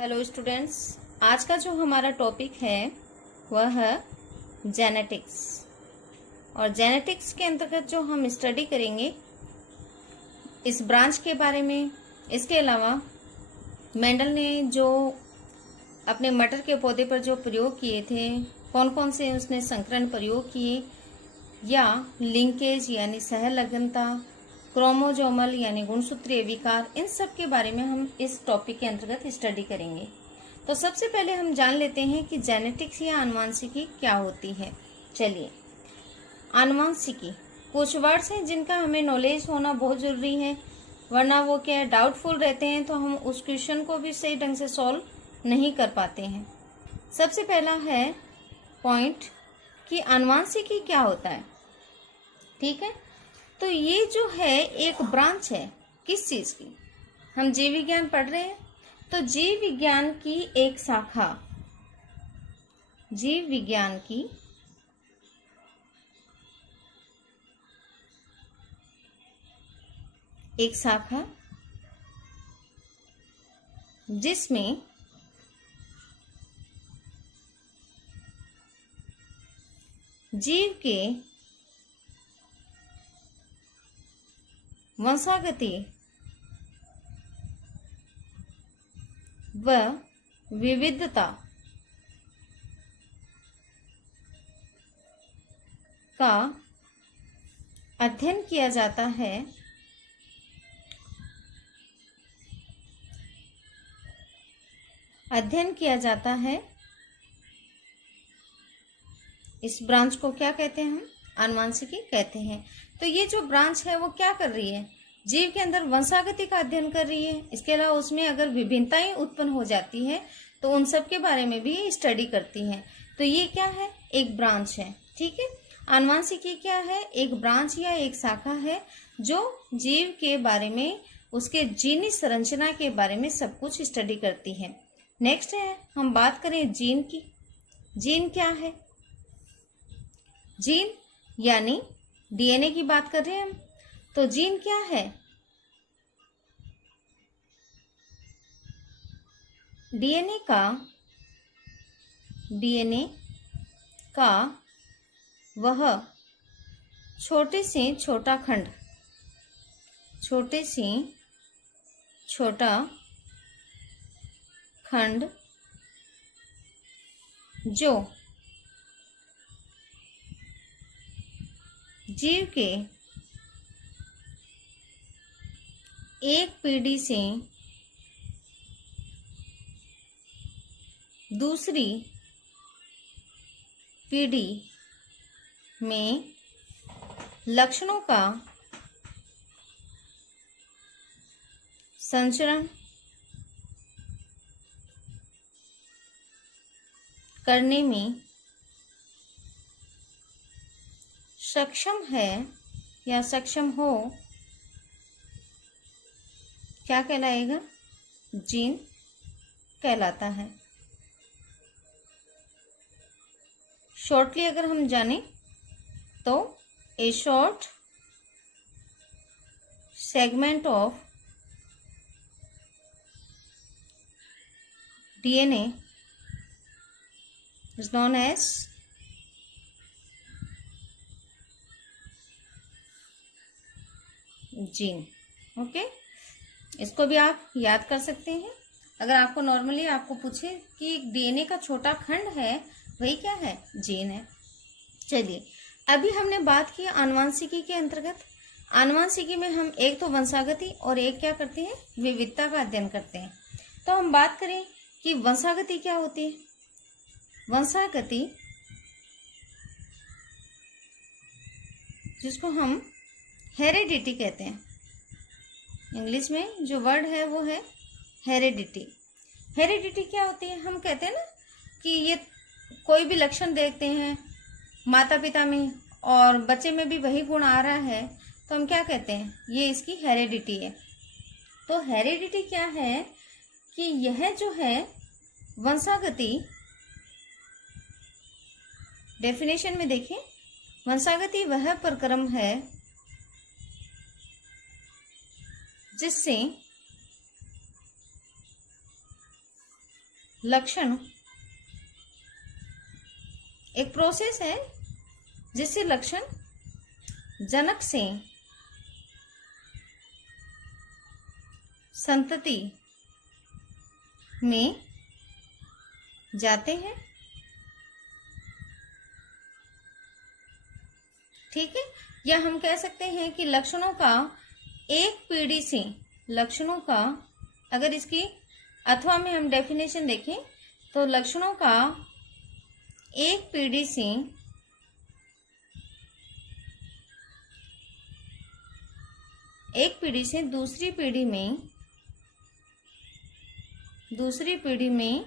Hello students, आज का जो हमारा टॉपिक है वह है जेनेटिक्स। और जेनेटिक्स के अंतर्गत जो हम स्टडी करेंगे इस ब्रांच के बारे में। इसके अलावा मेंडल ने जो अपने मटर के पौधे पर जो प्रयोग किए थे, कौन कौन से उसने संकरण प्रयोग किए, या लिंकेज यानी सहलग्नता, क्रोमोजोमल यानी गुणसूत्रीय विकार, इन सब के बारे में हम इस टॉपिक के अंतर्गत स्टडी करेंगे। तो सबसे पहले हम जान लेते हैं कि जेनेटिक्स या आनुवंशिकी क्या होती है। चलिए, आनुवंशिकी कुछ वर्ड्स हैं जिनका हमें नॉलेज होना बहुत जरूरी है, वरना वो क्या डाउटफुल रहते हैं तो हम उस क्वेश्चन को भी सही ढंग से सॉल्व नहीं कर पाते हैं। सबसे पहला है पॉइंट कि आनुवंशिकी क्या होता है। ठीक है, तो ये जो है एक ब्रांच है किस चीज की। हम जीव विज्ञान पढ़ रहे हैं, तो जीव विज्ञान की एक शाखा, जीव विज्ञान की एक शाखा जिसमें जीव के वंशागति व विविधता का अध्ययन किया जाता है। इस ब्रांच को क्या कहते हैं हम? आनुवंशिकी कहते हैं। तो ये जो ब्रांच है वो क्या कर रही है? जीव के अंदर वंशागति का अध्ययन कर रही है। इसके अलावा उसमें अगर विभिन्नताएं उत्पन्न हो जाती है तो उन सब के बारे में भी स्टडी करती है। तो ये क्या है? एक ब्रांच है। ठीक है, आनुवंशिकी क्या है? एक ब्रांच या एक शाखा है जो जीव के बारे में, उसके जीनी संरचना के बारे में सब कुछ स्टडी करती है। नेक्स्ट है, हम बात करें जीन की। जीन क्या है? जीन यानी डीएनए की बात कर रहे हैं हम। तो जीन क्या है? डीएनए का वह छोटे से छोटा खंड, जो जीव के एक पीढ़ी से दूसरी पीढ़ी में लक्षणों का संचरण करने में सक्षम है या सक्षम हो, क्या कहलाएगा? जीन कहलाता है। शॉर्टली अगर हम जाने तो a short segment of DNA is known as gene. Okay, इसको भी आप याद कर सकते हैं। अगर आपको नॉर्मली आपको पूछे कि डीएनए का छोटा खंड है, वही क्या है? जीन है। चलिए, अभी हमने बात की आनुवंशिकी के अंतर्गत। आनुवंशिकी में हम एक तो वंशागति और एक क्या करते हैं? विविधता का अध्ययन करते हैं। तो हम बात करें कि वंशागति क्या होती है। वंशागति जिसको हम हेरिडिटी कहते हैं, इंग्लिश में जो वर्ड है वो है हेरिडिटी। हेरिडिटी क्या होती है? हम कहते हैं ना कि ये कोई भी लक्षण देखते हैं माता पिता में और बच्चे में भी वही गुण आ रहा है, तो हम क्या कहते हैं? ये इसकी हेरिडिटी है। तो हेरिडिटी क्या है कि यह जो है वंशागति, डेफिनेशन में देखें, वंशागति वह प्रक्रम है जिससे लक्षण एक प्रोसेस है जिससे लक्षण जनक से संतति में जाते हैं। ठीक है, या हम कह सकते हैं कि लक्षणों का एक पीढ़ी से, लक्षणों का अगर इसकी अथवा में हम डेफिनेशन देखें तो लक्षणों का एक पीढ़ी से दूसरी पीढ़ी में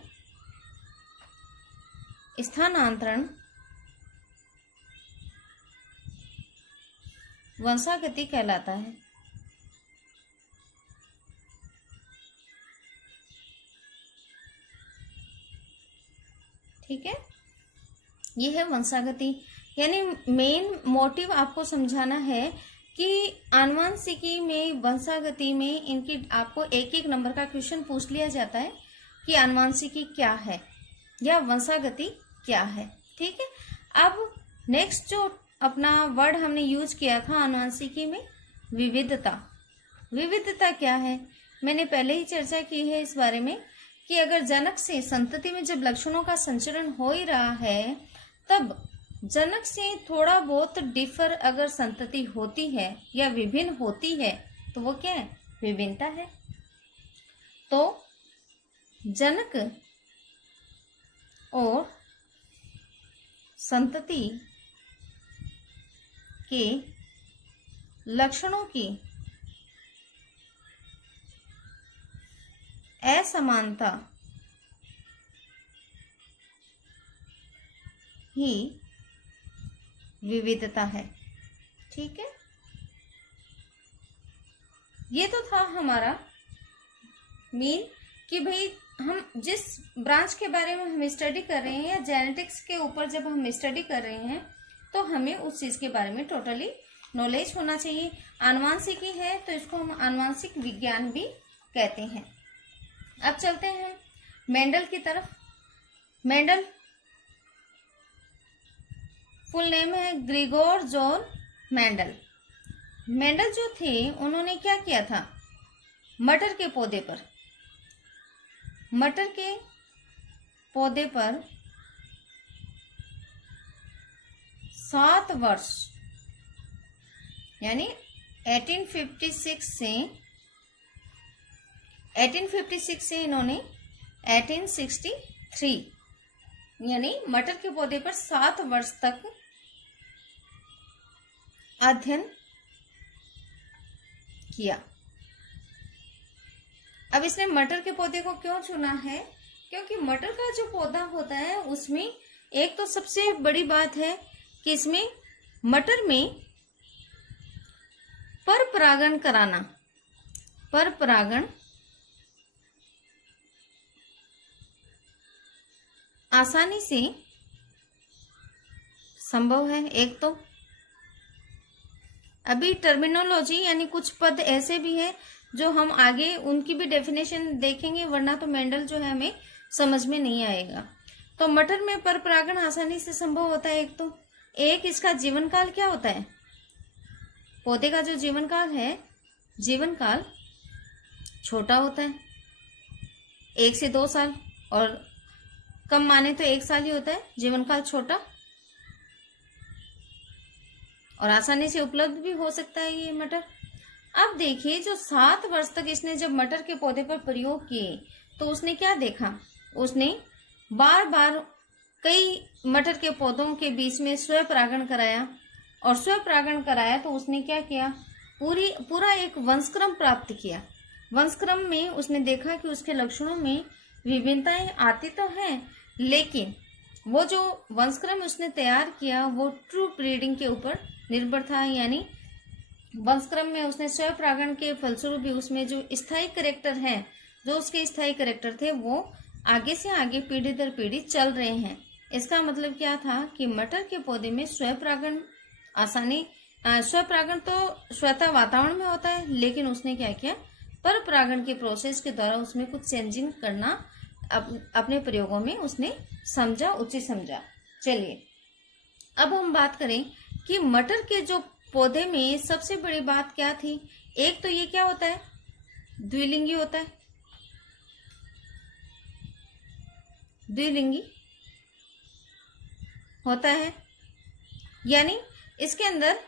स्थानांतरण वंशागति कहलाता है। ठीक है, ये है वंशागति। यानी मेन मोटिव आपको समझाना है कि आनुवंशिकी में, वंशागति में इनकी आपको एक एक नंबर का क्वेश्चन पूछ लिया जाता है कि आनुवंशिकी क्या है या वंशागति क्या है। ठीक है, अब नेक्स्ट जो अपना वर्ड हमने यूज किया था आनुवंशिकी में, विविधता। विविधता क्या है, मैंने पहले ही चर्चा की है इस बारे में कि अगर जनक से संतति में जब लक्षणों का संचरण हो ही रहा है, तब जनक से थोड़ा बहुत डिफर अगर संतति होती है या विभिन्न होती है तो वो क्या है, विभिन्नता है। तो जनक और संतति के लक्षणों की असमानता ही विविधता है। ठीक है, ये तो था हमारा मेन कि भाई हम जिस ब्रांच के बारे में हम स्टडी कर रहे हैं या जेनेटिक्स के ऊपर जब हम स्टडी कर रहे हैं तो हमें उस चीज के बारे में टोटली नॉलेज होना चाहिए। आनुवंशिकी है तो इसको हम आनुवंशिक विज्ञान भी कहते हैं। अब चलते हैं मेंडल की तरफ। मेंडल फुल नेम है ग्रिगोर जॉन मेंडल। मेंडल जो थे उन्होंने क्या किया था, मटर के पौधे पर 7 वर्ष यानी 1856 से इन्होंने 1863 यानी मटर के पौधे पर 7 वर्ष तक अध्ययन किया। अब इसने मटर के पौधे को क्यों चुना है, क्योंकि मटर का जो पौधा होता है उसमें एक तो सबसे बड़ी बात है कि इसमें मटर में पर परागण आसानी से संभव है। एक तो अभी टर्मिनोलॉजी यानी कुछ पद ऐसे भी हैं जो हम आगे उनकी भी डेफिनेशन देखेंगे, वरना तो मेंडल जो है हमें समझ में नहीं आएगा। तो मटर में पर परागण आसानी से संभव होता है। एक इसका जीवन काल क्या होता है, पौधे का जो जीवन काल है, जीवन काल छोटा होता है, 1 से 2 साल, और कम माने तो 1 साल ही होता है जीवन काल छोटा, और आसानी से उपलब्ध भी हो सकता है ये मटर। अब देखिए जो 7 वर्ष तक इसने जब मटर के पौधे पर प्रयोग किए तो उसने क्या देखा, उसने बार बार कई मटर के पौधों के बीच में स्वपरागण कराया, और स्वपरागण कराया तो उसने क्या किया, पूरा एक वंशक्रम प्राप्त किया। वंशक्रम में उसने देखा कि उसके लक्षणों में विभिन्नताएं आती तो हैं, लेकिन वो जो वंशक्रम उसने तैयार किया वो ट्रू ब्रीडिंग के ऊपर निर्भर था। यानी वंशक्रम में उसने स्वपरागण के फलस्वरूप भी उसमें जो स्थायी कैरेक्टर है, जो उसके स्थायी कैरेक्टर थे वो आगे से आगे पीढ़ी दर पीढ़ी चल रहे हैं। इसका मतलब क्या था कि मटर के पौधे में स्वपरागण स्वपरागण तो स्वतः वातावरण में होता है, लेकिन उसने क्या किया, पर परागण के प्रोसेस के द्वारा उसमें कुछ चेंजिंग करना अपने प्रयोगों में उसने समझा, उचित समझा। चलिए अब हम बात करें कि मटर के जो पौधे में सबसे बड़ी बात क्या थी। एक तो ये क्या होता है, द्विलिंगी होता है, द्विलिंगी होता है, यानी इसके अंदर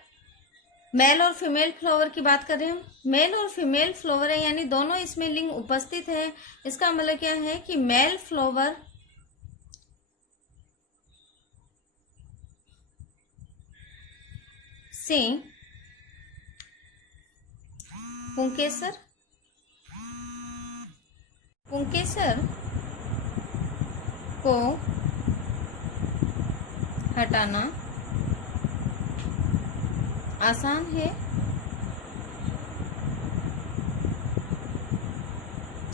मेल और फीमेल फ्लावर की बात कर रहे हैं हम। मेल और फीमेल फ्लावर है, यानी दोनों इसमें लिंग उपस्थित है। इसका मतलब क्या है कि मेल फ्लावर से पुंकेसर को हटाना आसान है,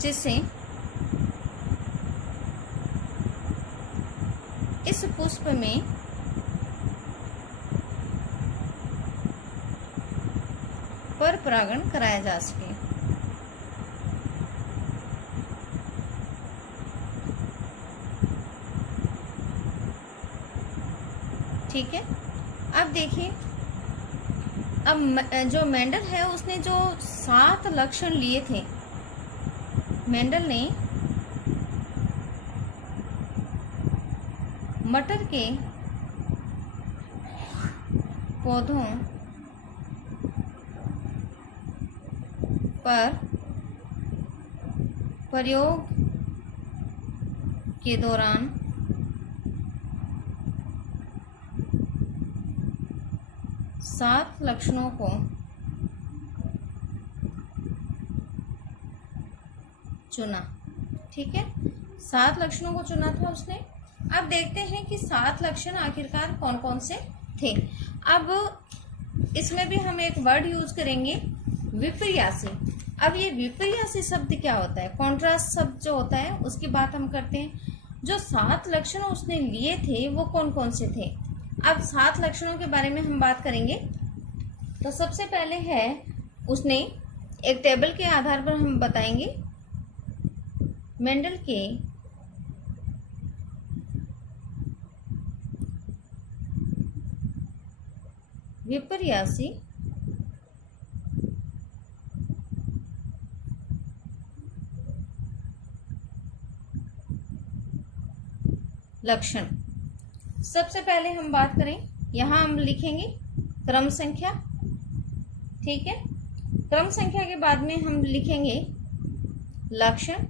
जिससे इस पुष्प में पर परागण कराया जा सके। ठीक है, अब देखिए, अब जो मेंडल है उसने जो 7 लक्षण लिए थे, मेंडल ने मटर के पौधों पर प्रयोग के दौरान सात लक्षणों को चुना। ठीक है, 7 लक्षणों को चुना था उसने। अब देखते हैं कि 7 लक्षण आखिरकार कौन कौन से थे। अब इसमें भी हम एक वर्ड यूज करेंगे, विपर्यासी। अब ये विपर्यासी शब्द क्या होता है, कॉन्ट्रास्ट शब्द जो होता है उसकी बात हम करते हैं। जो 7 लक्षण उसने लिए थे वो कौन कौन से थे। अब 7 लक्षणों के बारे में हम बात करेंगे। तो सबसे पहले है, उसने एक टेबल के आधार पर हम बताएंगे मेंडल के विपर्यासी लक्षण। सबसे पहले हम बात करें, यहां हम लिखेंगे क्रम संख्या। ठीक है, क्रम संख्या के बाद में हम लिखेंगे लक्षण,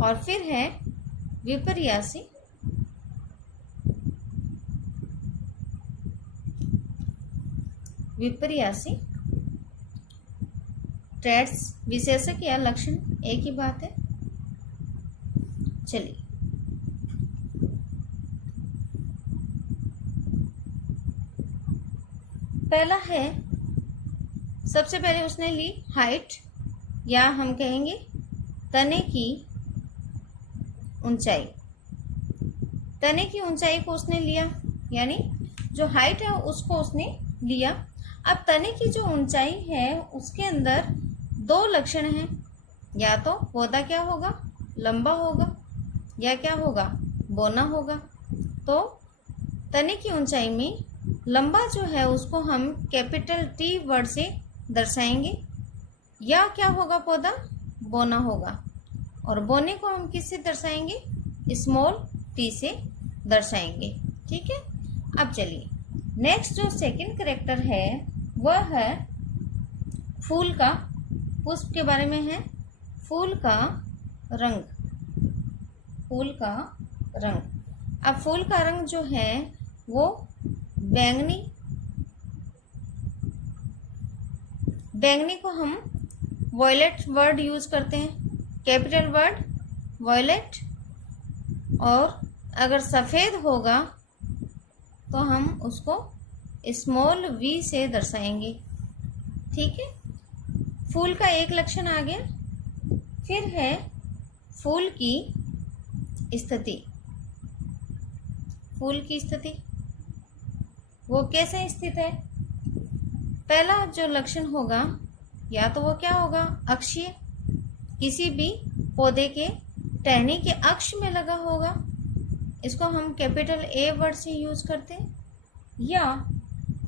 और फिर है विपर्यासी, ट्रेड्स, विशेषक या लक्षण एक ही बात है। चलिए, पहला है, सबसे पहले उसने ली हाइट, या हम कहेंगे तने की ऊंचाई। तने की ऊंचाई को उसने लिया, यानी जो हाइट है उसको उसने लिया। अब तने की जो ऊंचाई है उसके अंदर 2 लक्षण हैं, या तो पौधा क्या होगा, लंबा होगा, या क्या होगा, बौना होगा। तो तने की ऊंचाई में लंबा जो है उसको हम कैपिटल T वर्ड से दर्शाएंगे, या क्या होगा, पौधा बौना होगा, और बोने को हम किससे दर्शाएंगे, स्मॉल t से दर्शाएंगे। ठीक है, अब चलिए नेक्स्ट जो सेकंड कैरेक्टर है वह है फूल का, पुष्प के बारे में है, फूल का रंग। फूल का रंग, अब फूल का रंग जो है वो बैंगनी, बैंगनी को हम वॉयलेट वर्ड यूज करते हैं, कैपिटल वर्ड वॉयलेट, और अगर सफेद होगा तो हम उसको स्मॉल v से दर्शाएंगे। ठीक है, फूल का एक लक्षण आ गया। फिर है फूल की स्थिति। फूल की स्थिति वो कैसे स्थित है। पहला जो लक्षण होगा, या तो वो क्या होगा, अक्षीय, किसी भी पौधे के टहनी के अक्ष में लगा होगा, इसको हम कैपिटल ए वर्ड से यूज करते हैं। या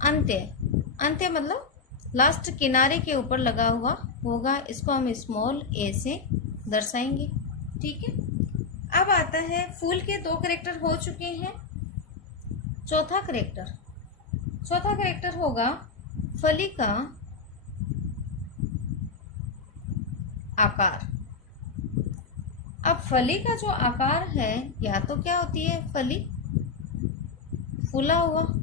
अंत्य, अंत्य मतलब लास्ट किनारे के ऊपर लगा हुआ होगा, इसको हम स्मॉल ए से दर्शाएंगे। ठीक है, अब आता है फूल के 2 कैरेक्टर हो चुके हैं। चौथा कैरेक्टर होगा फली का आकार। अब फली का जो आकार है, या तो क्या होती है फली फूला हुआ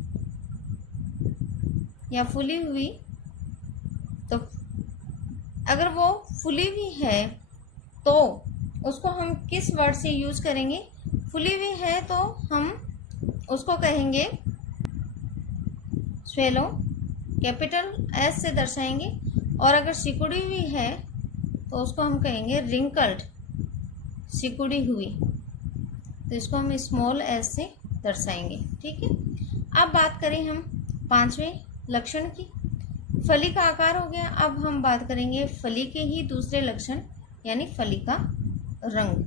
या फूली हुई, तो अगर वो फूली हुई है तो उसको हम किस वर्ड से यूज करेंगे? फूली हुई है तो हम उसको कहेंगे स्वेलो, कैपिटल एस से दर्शाएंगे। और अगर सिकुड़ी हुई है तो उसको हम कहेंगे रिंकल्ड, सिकुड़ी हुई, तो इसको हम स्मॉल एस से दर्शाएंगे। ठीक है, अब बात करें हम 5वें लक्षण की। फली का आकार हो गया, अब हम बात करेंगे फली के ही दूसरे लक्षण, यानी फली का रंग।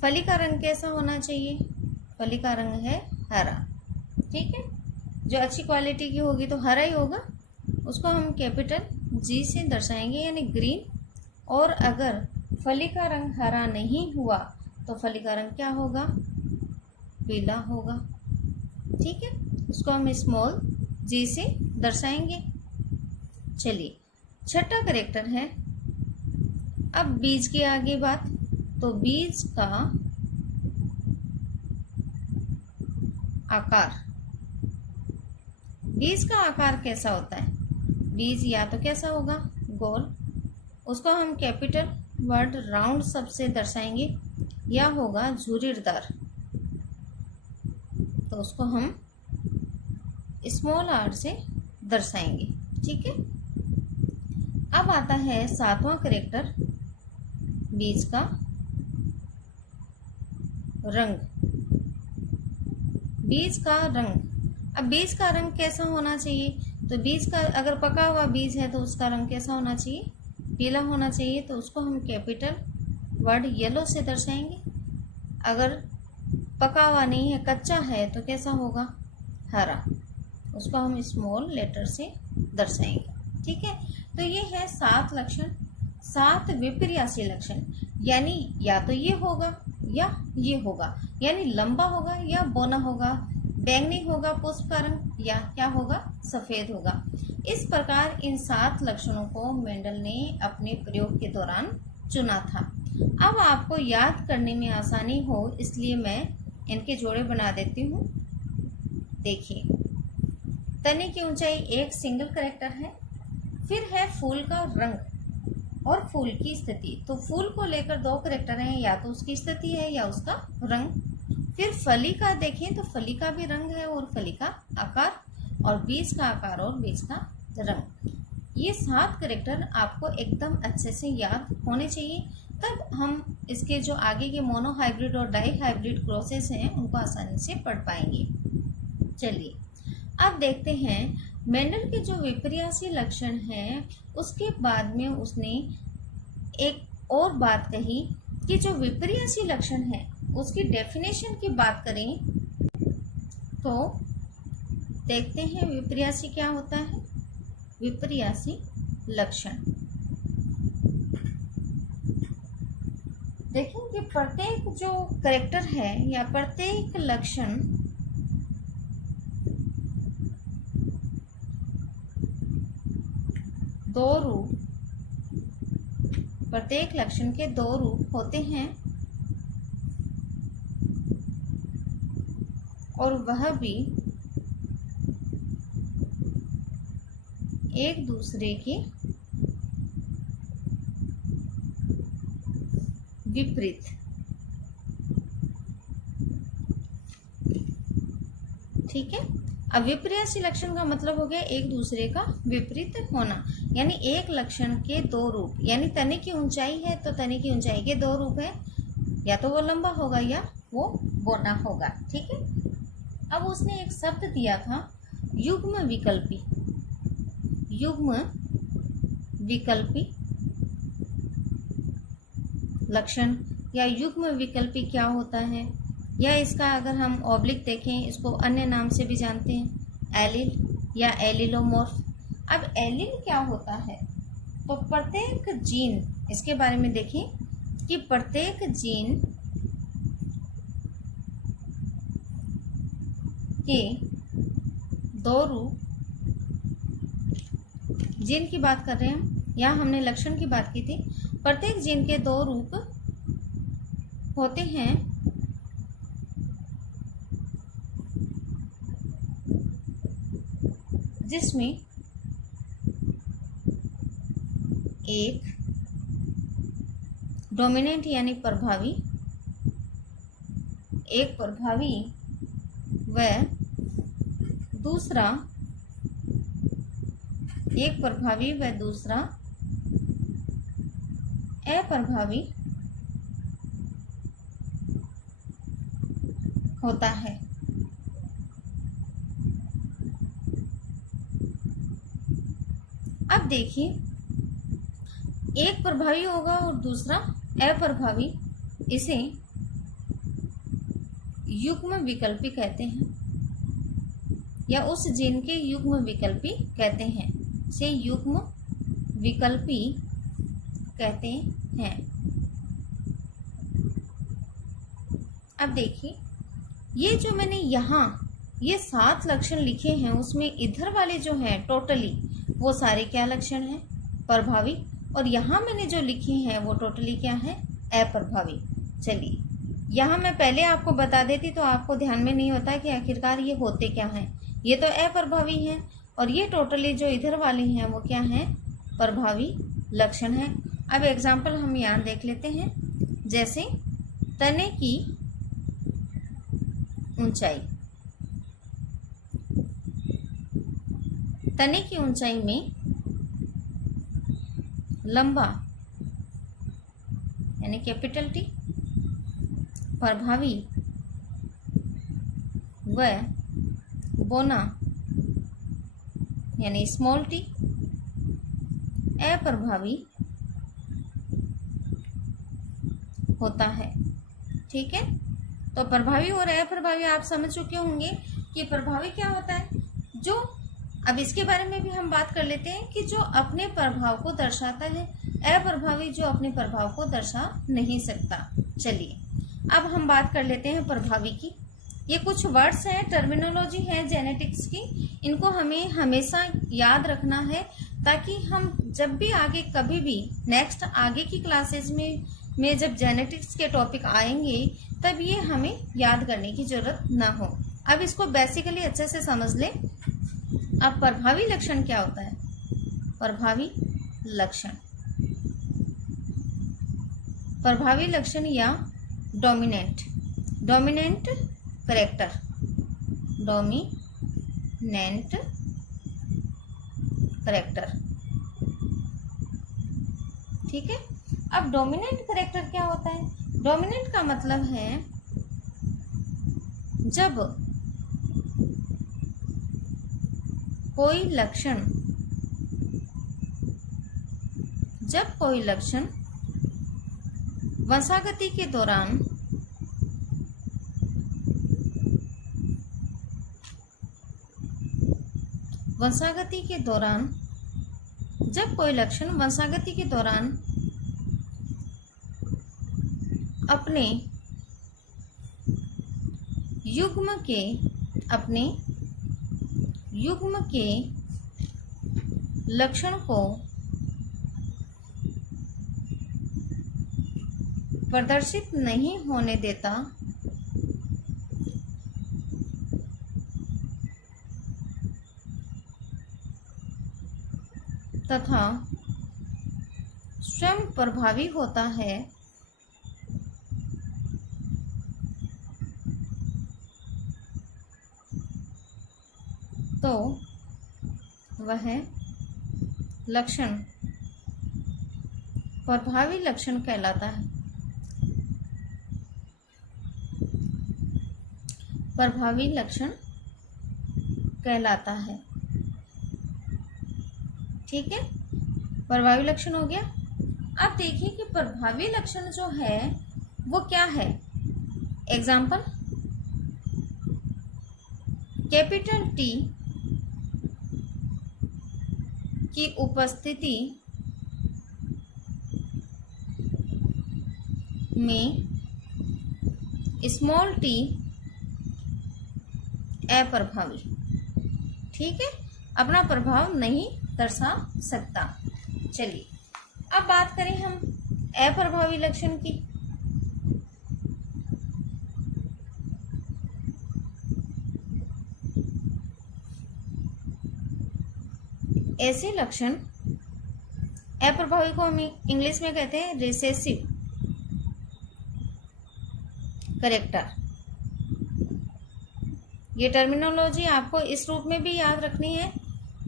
फली का रंग कैसा होना चाहिए? फली का रंग है हरा। ठीक है, जो अच्छी क्वालिटी की होगी तो हरा ही होगा, उसको हम कैपिटल जी से दर्शाएंगे, यानी ग्रीन। और अगर फली का रंग हरा नहीं हुआ तो फली का रंग क्या होगा? पीला होगा। ठीक है, उसको हम स्मॉल जी से दर्शाएंगे। चलिए, छठा कैरेक्टर है अब बीज के आगे बात। तो बीज का आकार, बीज का आकार कैसा होता है? बीज या तो कैसा होगा? गोल, उसको हम कैपिटल वर्ड राउंड सब से दर्शाएंगे, या होगा झुर्रीदार, तो उसको हम स्मॉल आर से दर्शाएंगे। ठीक है, अब आता है 7वां कैरेक्टर बीज का रंग। बीज का रंग, अब बीज का रंग कैसा होना चाहिए? तो बीज का, अगर पका हुआ बीज है तो उसका रंग कैसा होना चाहिए? पीला होना चाहिए, तो उसको हम कैपिटल वर्ड येलो से दर्शाएंगे। अगर पका हुआ नहीं है, कच्चा है, तो कैसा होगा? हरा, उसको हम स्मॉल लेटर से दर्शाएंगे। ठीक है, तो ये है 7 लक्षण, 7 विपर्यासी लक्षण, यानी या तो ये होगा या ये होगा, यानी लंबा होगा या बौना होगा, बैंगनी होगा पुष्प का रंग, या क्या होगा? सफेद होगा। इस प्रकार इन 7 लक्षणों को मेंडल ने अपने प्रयोग के दौरान चुना था। अब आपको याद करने में आसानी हो इसलिए मैं इनके जोड़े बना देती हूँ। देखिए, तने की ऊंचाई एक सिंगल कैरेक्टर है, फिर है फूल का रंग और फूल की स्थिति। तो फूल को लेकर 2 कैरेक्टर हैं, या तो उसकी स्थिति है या उसका रंग। फिर फली का देखें तो फली का भी रंग है और फली का आकार, और बीज का आकार और बीज का रंग। ये 7 कैरेक्टर आपको एकदम अच्छे से याद होने चाहिए, तब हम इसके जो आगे के मोनो हाइब्रिड और डाई हाइब्रिड क्रॉसेस हैं उनको आसानी से पढ़ पाएंगे। चलिए, अब देखते हैं मेंडल के जो विपर्यासी लक्षण हैं, उसके बाद में उसने एक और बात कही कि जो विपर्यासी लक्षण है उसकी डेफिनेशन की बात करें तो देखते हैं विपर्यासी क्या होता है। विपर्यासी लक्षण, देखें कि प्रत्येक जो कैरेक्टर है या प्रत्येक लक्षण दो रूप, प्रत्येक लक्षण के 2 रूप होते हैं और वह भी एक दूसरे के विपरीत। ठीक है, अब विपर्यासी लक्षण का मतलब हो गया एक दूसरे का विपरीत होना, यानी एक लक्षण के 2 रूप, यानी तने की ऊंचाई है तो तने की ऊंचाई के 2 रूप है, या तो वो लंबा होगा या वो बौना होगा। ठीक है, अब उसने एक शब्द दिया था युग्म विकल्पी। युग्म विकल्पी लक्षण या युग्म विकल्पी क्या होता है, या इसका अगर हम ऑब्लिक देखें इसको अन्य नाम से भी जानते हैं एलील या एलिलोमॉर्फ। अब एलील क्या होता है, तो प्रत्येक जीन, इसके बारे में देखें कि प्रत्येक जीन के दो रूप, जीन की बात कर रहे हैं हम, यहाँ हमने लक्षण की बात की थी। प्रत्येक जीन के दो रूप होते हैं, जिसमें एक डोमिनेंट यानी प्रभावी, एक प्रभावी व दूसरा, एक प्रभावी व दूसरा अप्रभावी होता है। अब देखिए, एक प्रभावी होगा और दूसरा अप्रभावी, इसे युग्म विकल्पी कहते हैं, या उस जीन के युग्म विकल्पी कहते हैं, से युग्म विकल्पी कहते हैं। अब देखिए, ये जो मैंने यहाँ ये 7 लक्षण लिखे हैं, उसमें इधर वाले जो हैं टोटली वो सारे क्या लक्षण हैं, प्रभावी, और यहाँ मैंने जो लिखे हैं वो टोटली क्या है, अप्रभावी। चलिए, यहाँ मैं पहले आपको बता देती तो आपको ध्यान में नहीं होता कि आखिरकार ये होते क्या हैं। ये तो अप्रभावी हैं और ये टोटली जो इधर वाले हैं वो क्या हैं, प्रभावी लक्षण हैं। अब एग्जाम्पल हम यहाँ देख लेते हैं, जैसे तने की ऊंचाई, तने की ऊंचाई में लंबा यानी कैपिटल टी, प्रभावी व बोना यानी स्मॉल टी, अप्रभावी होता है। ठीक है, तो प्रभावी और अप्रभावी आप समझ चुके होंगे कि प्रभावी क्या होता है, जो, अब इसके बारे में भी हम बात कर लेते हैं कि जो अपने प्रभाव को दर्शाता है, अप्रभावी जो अपने प्रभाव को दर्शा नहीं सकता। चलिए, अब हम बात कर लेते हैं प्रभावी की। ये कुछ वर्ड्स हैं, टर्मिनोलॉजी है जेनेटिक्स की, इनको हमें हमेशा याद रखना है, ताकि हम जब भी आगे कभी भी नेक्स्ट आगे की क्लासेस में जब जेनेटिक्स के टॉपिक आएंगे तब ये हमें याद करने की जरूरत ना हो। अब इसको बेसिकली अच्छे से समझ लें। अब प्रभावी लक्षण क्या होता है, प्रभावी लक्षण, प्रभावी लक्षण या dominant, dominant character, dominant character. ठीक है, अब डोमिनेंट कैरेक्टर क्या होता है, डोमिनेंट का मतलब है जब कोई लक्षण, जब कोई लक्षण वंशागति के दौरान जब कोई लक्षण वंशागति के दौरान अपने युग्म के लक्षण को प्रदर्शित नहीं होने देता तथा स्वयं प्रभावी होता है, तो वह लक्षण प्रभावी लक्षण कहलाता है, प्रभावी लक्षण कहलाता है। ठीक है, प्रभावी लक्षण हो गया। अब देखिए कि प्रभावी लक्षण जो है वो क्या है। एग्जाम्पल, कैपिटल टी की उपस्थिति में स्मॉल टी अप्रभावी, ठीक है, अपना प्रभाव नहीं दर्शा सकता। चलिए अब बात करें हम अप्रभावी लक्षण की। ऐसे लक्षण अप्रभावी को हम इंग्लिश में कहते हैं रिसेसिव करेक्टर। ये टर्मिनोलॉजी आपको इस रूप में भी याद रखनी है,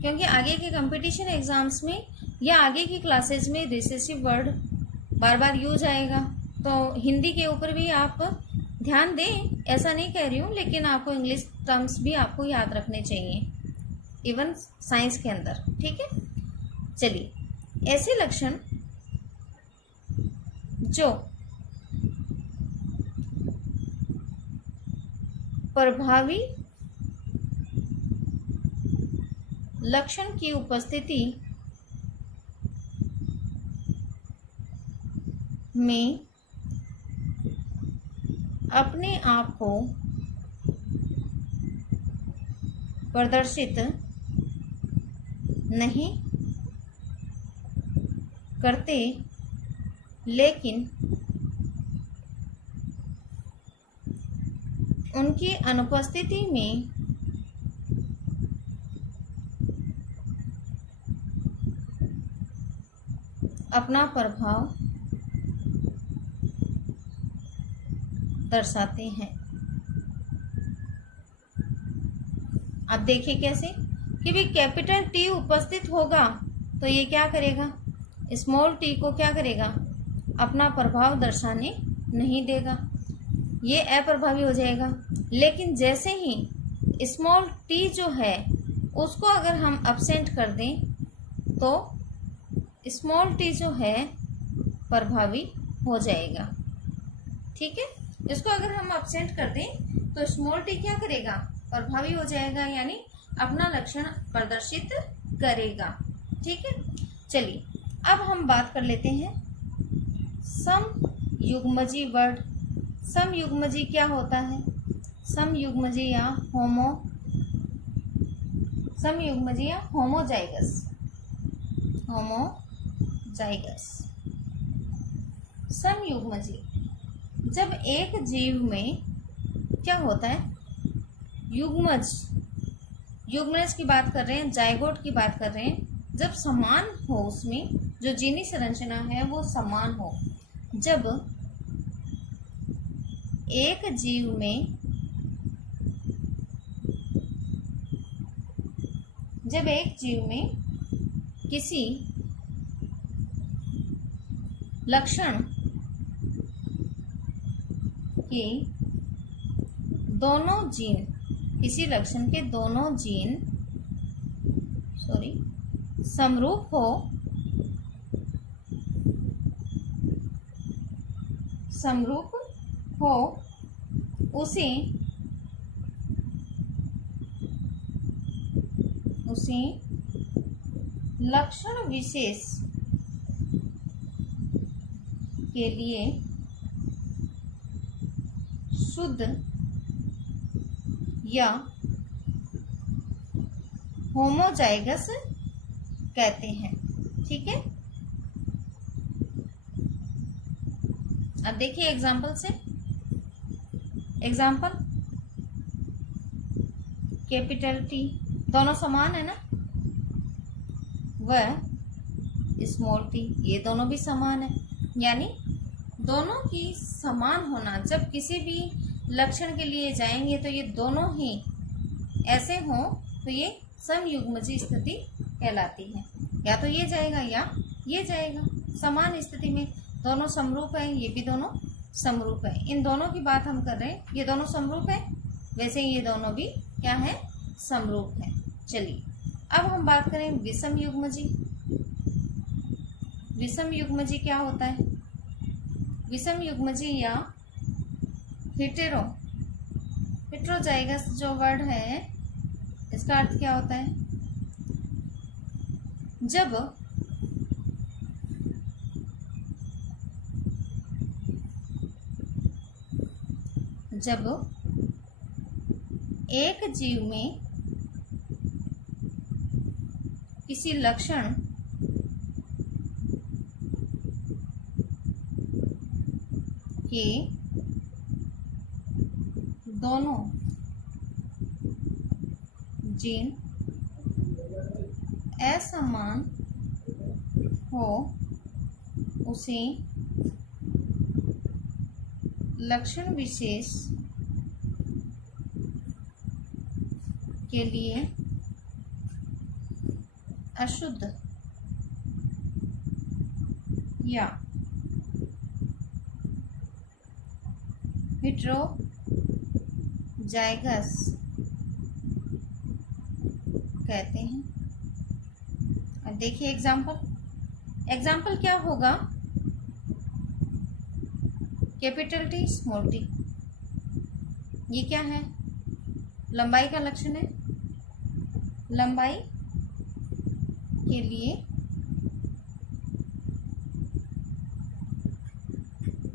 क्योंकि आगे के कंपटीशन एग्जाम्स में या आगे की क्लासेस में रिसेसिव वर्ड बार बार यूज आएगा। तो हिंदी के ऊपर भी आप ध्यान दें, ऐसा नहीं कह रही हूँ, लेकिन आपको इंग्लिश टर्म्स भी आपको याद रखने चाहिए, इवन साइंस के अंदर, ठीक है। चलिए, ऐसे लक्षण जो प्रभावी लक्षण की उपस्थिति में अपने आप को प्रदर्शित नहीं करते, लेकिन उनकी अनुपस्थिति में अपना प्रभाव दर्शाते हैं। अब देखिए कैसे कि भी कैपिटल टी उपस्थित होगा तो ये क्या करेगा, स्मॉल टी को क्या करेगा, अपना प्रभाव दर्शाने नहीं देगा, ये अप्रभावी हो जाएगा। लेकिन जैसे ही स्मॉल टी जो है उसको अगर हम अब्सेंट कर दें तो स्मॉल टी जो है प्रभावी हो जाएगा, ठीक है। इसको अगर हम अब्सेंट कर दें तो स्मॉल टी क्या करेगा, प्रभावी हो जाएगा, यानी अपना लक्षण प्रदर्शित करेगा, ठीक है। चलिए अब हम बात कर लेते हैं समयुग्मजी वर्ड। समयुग्मजी क्या होता है, समयुग्मजी या समयुग्मजी या होमोजाइगस, होमोजाइगस। समयुग्मजी जब एक जीव में क्या होता है, युग्मज, युग्मज की बात कर रहे हैं, जाइगोट की बात कर रहे हैं, जब समान हो, उसमें जो जीनी संरचना है वो समान हो। जब एक जीव में किसी लक्षण के दोनों जीन, किसी लक्षण के दोनों जीन समरूप हो, उसे लक्षण विशेष के लिए शुद्ध या होमोजाइगस कहते हैं, ठीक है। अब देखिए एग्जाम्पल से, एग्जाम्पल कैपिटल टी, दोनों समान है ना, वह स्मॉल टी, ये दोनों भी समान है, यानी दोनों की समान होना। जब किसी भी लक्षण के लिए जाएंगे तो ये दोनों ही ऐसे हों तो ये समयुग्मजी स्थिति कहलाती है। या तो ये जाएगा या ये जाएगा, समान स्थिति में दोनों समरूप है, ये भी दोनों समरूप है। इन दोनों की बात हम कर रहे हैं, ये दोनों समरूप है, वैसे ये दोनों भी क्या है, समरूप है। चलिए अब हम बात करें विषम युग्मजी। विषम युग्मजी क्या होता है? विषम युग्मजी या हेटेरोजाइगस जो वर्ड है, इसका अर्थ क्या होता है? जब एक जीव में किसी लक्षण के दोनों जीन असमान हो, उसे लक्षण विशेष के लिए अशुद्ध या हेटेरोजाइगस कहते हैं। अब देखिए एग्जाम्पल क्या होगा? कैपिटल टी स्मॉल टी, ये क्या है? लंबाई का लक्षण है। लंबाई के लिए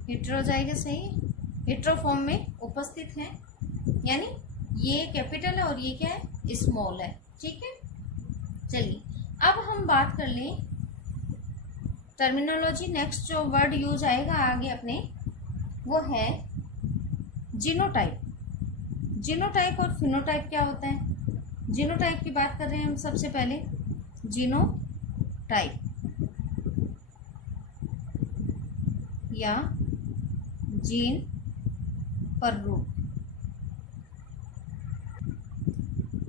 हेटेरोजाइगस है, हेटेरो फॉर्म में उपस्थित है, यानी ये कैपिटल है और ये क्या है? स्मॉल है। ठीक है, चलिए अब हम बात कर लें टर्मिनोलॉजी। नेक्स्ट जो वर्ड यूज आएगा आगे अपने, वो है जीनोटाइप। जीनोटाइप और फिनोटाइप क्या होता है? जीनोटाइप की बात कर रहे हैं हम सबसे पहले। जीनोटाइप या जीन प्ररूप।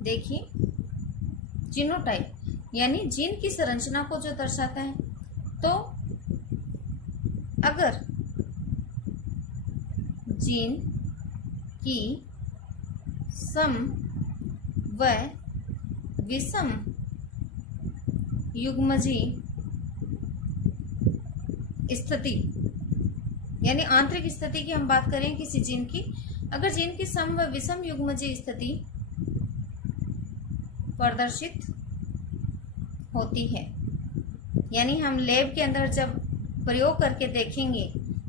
देखिए, जीनोटाइप यानी जीन की संरचना को जो दर्शाता है। तो अगर जीन की सम व विषम युग्मजी स्थिति, यानी आंतरिक स्थिति की हम बात करें किसी जीन की, अगर जीन की सम व विषम युग्मजी स्थिति प्रदर्शित होती है, यानी हम लैब के अंदर जब प्रयोग करके देखेंगे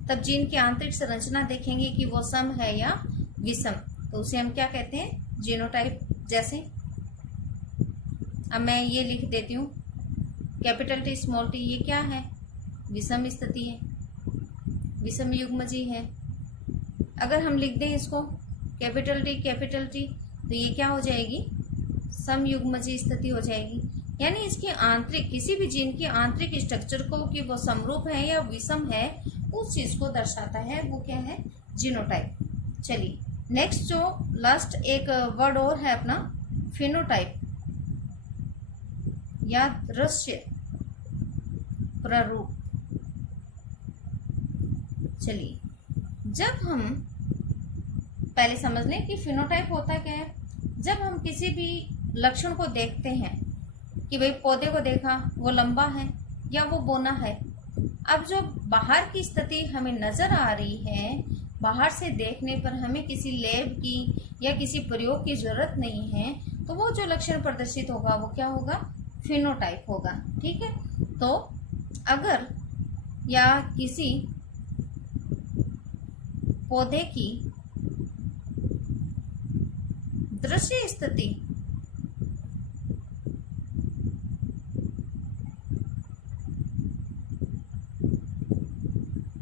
तब जीन की आंतरिक संरचना देखेंगे कि वो सम है या विषम, तो उसे हम क्या कहते हैं? जीनोटाइप। जैसे अब मैं ये लिख देती हूँ, कैपिटल टी स्मॉल टी, ये क्या है? विषम स्थिति है, विषम युग्मजी है। अगर हम लिख दें इसको कैपिटल टी, तो ये क्या हो जाएगी? सम युग्मजी स्थिति हो जाएगी। यानी इसकी आंतरिक, किसी भी जीन की आंतरिक स्ट्रक्चर को कि वो समरूप है या विषम है, उस चीज को दर्शाता है, वो क्या है? जीनोटाइप। चलिए नेक्स्ट जो लास्ट एक वर्ड और है अपना, फिनोटाइप या दृश्य प्ररूप। चलिए जब हम पहले समझ लें कि फिनोटाइप होता क्या है। जब हम किसी भी लक्षण को देखते हैं कि भाई पौधे को देखा, वो लंबा है या वो बौना है, अब जो बाहर की स्थिति हमें नजर आ रही है, बाहर से देखने पर हमें किसी लैब की या किसी प्रयोग की जरूरत नहीं है, तो वो जो लक्षण प्रदर्शित होगा वो क्या होगा? फिनोटाइप होगा। ठीक है, तो अगर या किसी पौधे की दृश्य स्थिति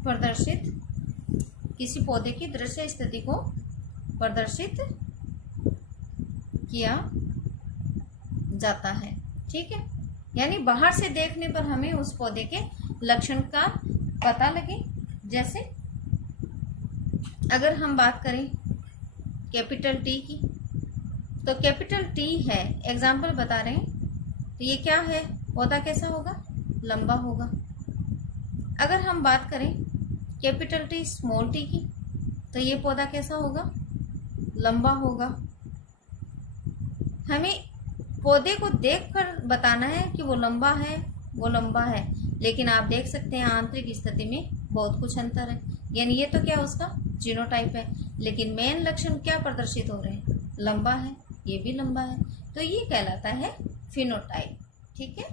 प्रदर्शित, किसी पौधे की दृश्य स्थिति को प्रदर्शित किया जाता है। ठीक है, यानी बाहर से देखने पर हमें उस पौधे के लक्षण का पता लगे। जैसे अगर हम बात करें कैपिटल टी की, तो कैपिटल टी है, एग्जाम्पल बता रहे हैं, तो ये क्या है? पौधा कैसा होगा? लंबा होगा। अगर हम बात करें कैपिटल टी स्मॉल टी की, तो ये पौधा कैसा होगा? लंबा होगा। हमें पौधे को देखकर बताना है कि वो लंबा है, वो लंबा है, लेकिन आप देख सकते हैं आंतरिक स्थिति में बहुत कुछ अंतर है। यानी ये तो क्या उसका जीनोटाइप है, लेकिन मेन लक्षण क्या प्रदर्शित हो रहे हैं, लंबा है, ये भी लंबा है, तो ये कहलाता है फिनोटाइप। ठीक है।